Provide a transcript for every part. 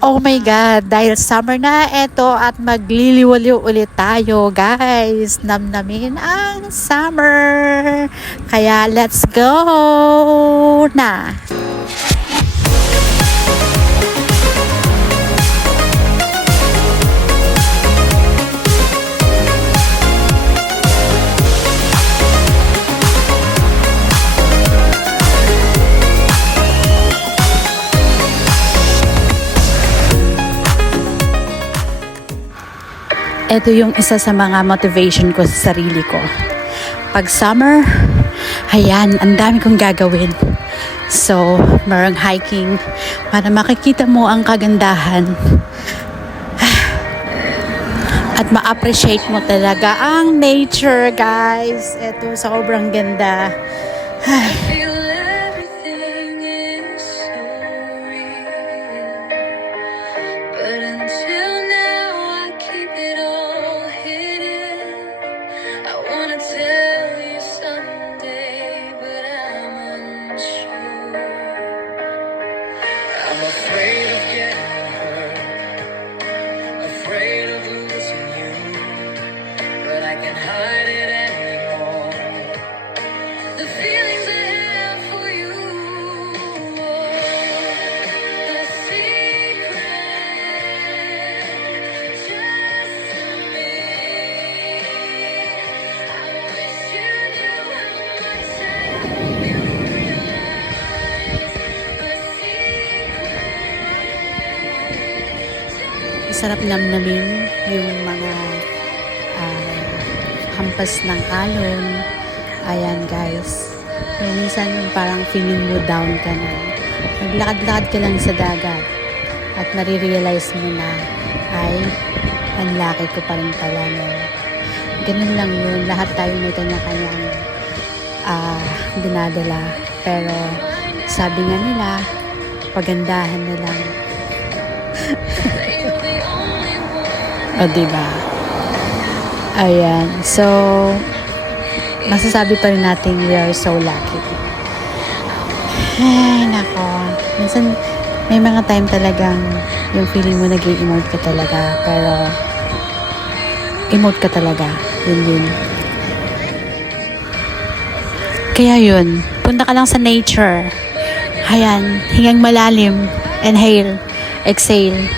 Oh my God, dahil summer na eto at magliliwaliw ulit tayo guys. Namnamin ang summer. Kaya let's go na. Ito yung isa sa mga motivation ko sa sarili ko. Pag summer, ayan, ang dami kong gagawin. So, marang hiking para makikita mo ang kagandahan. At ma-appreciate mo talaga ang nature, guys. Ito, sobrang ganda. Ay. I'm afraid of getting hurt, afraid of losing you, but I can't hide it anymore. The feelings I have for you are a secret just to me. I wish you knew how much I hope you realize the secret. Masarap namnamin yung mga hampas ng alon. Ayan guys. Yung minsan parang feeling mo down ka na. Maglakad-lakad ka lang sa dagat at marirealize mo na ay ang laki ko pa rin pala. No? Ganun lang yun. Lahat tayo may kanya-kanyang dinadala. Pero sabi nga nila, pagandahan na lang. O diba? Ayan. So, masasabi pa rin natin we are so lucky. Ay, nako. Minsan, may mga time talagang yung feeling mo nag-i-emote ka talaga. Pero, emote ka talaga. Yun. Kaya yun, punta ka lang sa nature. Ayan, hingang malalim. Inhale. Exhale.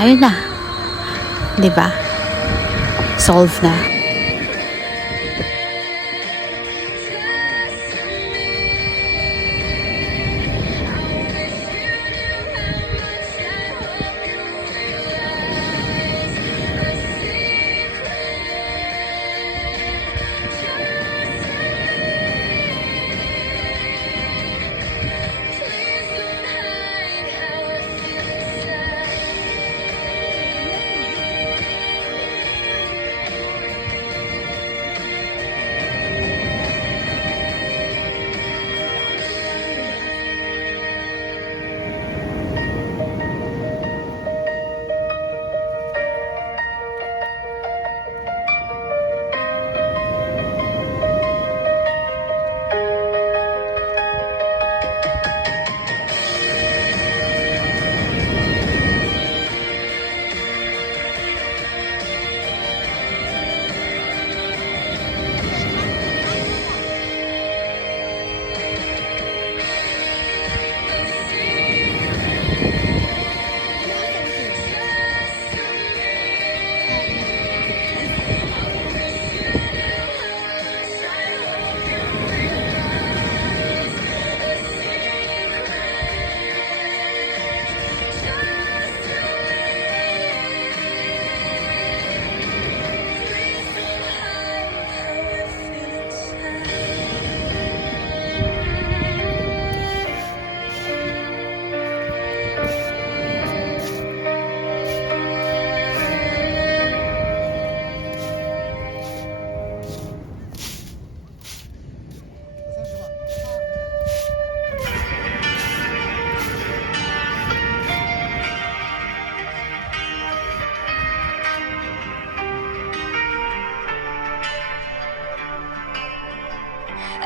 Ayun na. Diba? Solve na.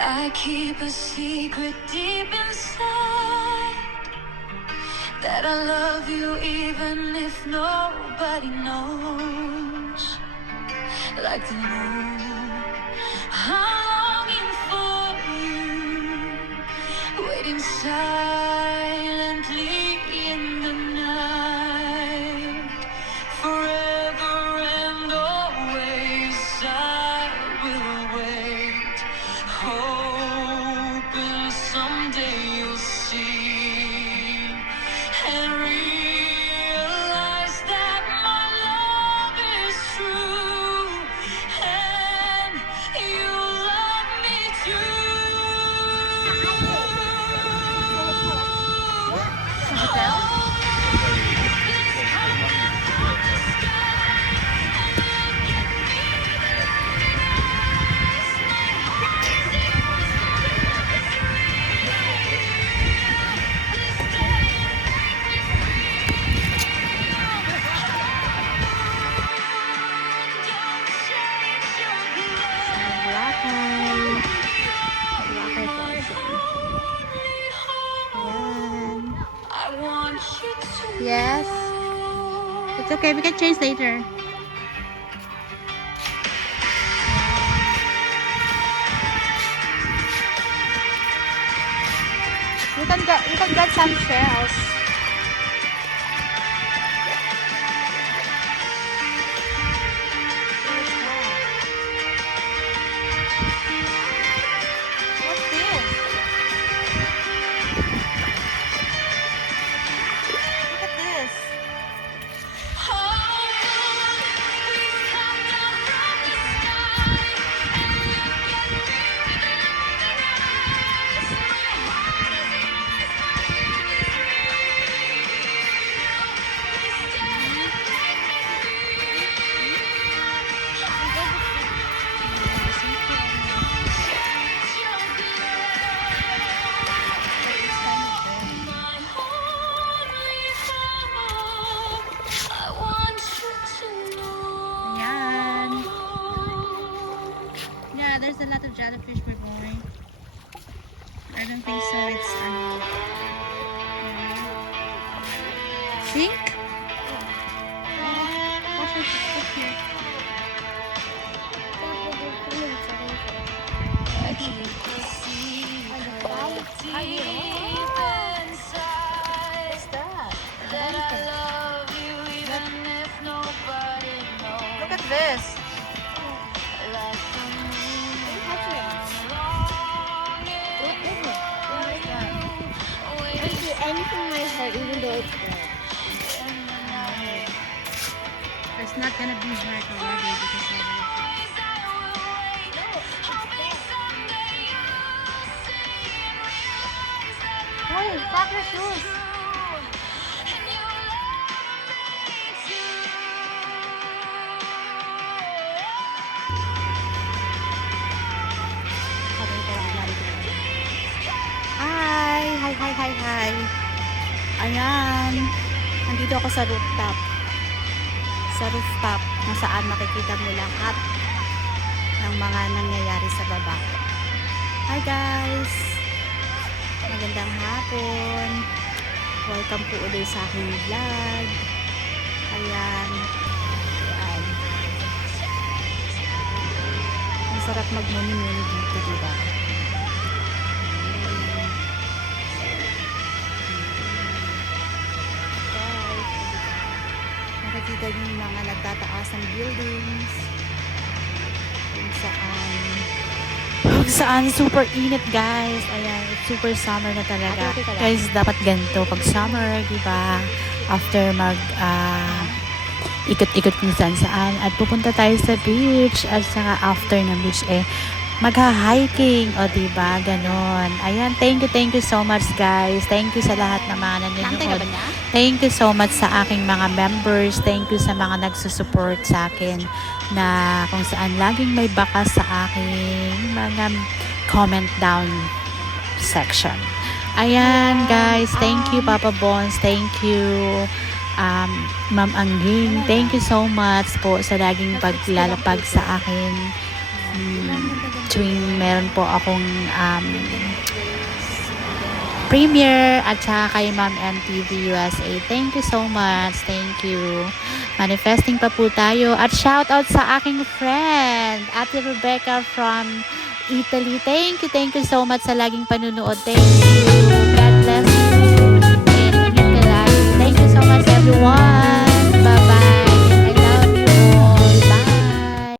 I keep a secret deep inside that that I love you even if nobody knows. Like the moon, I'm longing for you, waiting silently in the night. Forever and always I will wait, hoping someday you'll see and realize that my love is true and you love me Boracay po siya. Ayan. I want you to Yes. It's okay, we can change later. You can get some shells. What's this? Look at this. Ayan. Yeah, there's a lot of jellyfish, my boy. I don't think so. It's sink? Wash your foot here. I keep the secret deep inside, that I love you even if nobody knows. Look at this. Like the moon, longing for you, waiting Anything my heart, even though it's in the night. It's not gonna be hard already because of Always I will wait, hoping someday you'll see and realize that my Hoy, pack your shoes. and you love me too. Hi! Hi, hi, hi, hi. Ayan. Nandito ako sa rooftop. Sa rooftop kung saan makikita mo lahat ng mga nangyayari sa baba. Hi guys! Magandang hapon. Welcome po ulit sa aking vlog. Ayan. Ayan. Ang sarap magmuni-muni dito, diba? Nakikita niyo yung mga nagtataasang buildings kung saan super init guys. Ayan, it's super summer na talaga guys. Dapat ganito pag summer, diba? After mag ikot-ikot kung saan at pupunta tayo sa beach at saka after ng beach magha-hiking, o diba, ganon. Ayan, thank you so much guys. Thank you sa lahat ng mga nanonood. Thank you so much sa aking mga members. Thank you sa mga nagsusupport sa akin na kung saan laging may bakas sa aking mga comment down section. Ayan guys, thank you Papa Bones, thank you Ma'am Angging, thank you so much po sa laging paglalapag sa akin tuwing meron po akong Premier at saka kay Ma'am MTV USA. Thank you so much. Thank you. Manifesting pa po tayo. At shout out sa aking friend, Ate Rebecca from Italy. Thank you so much sa laging panunood. Thank you. God bless you.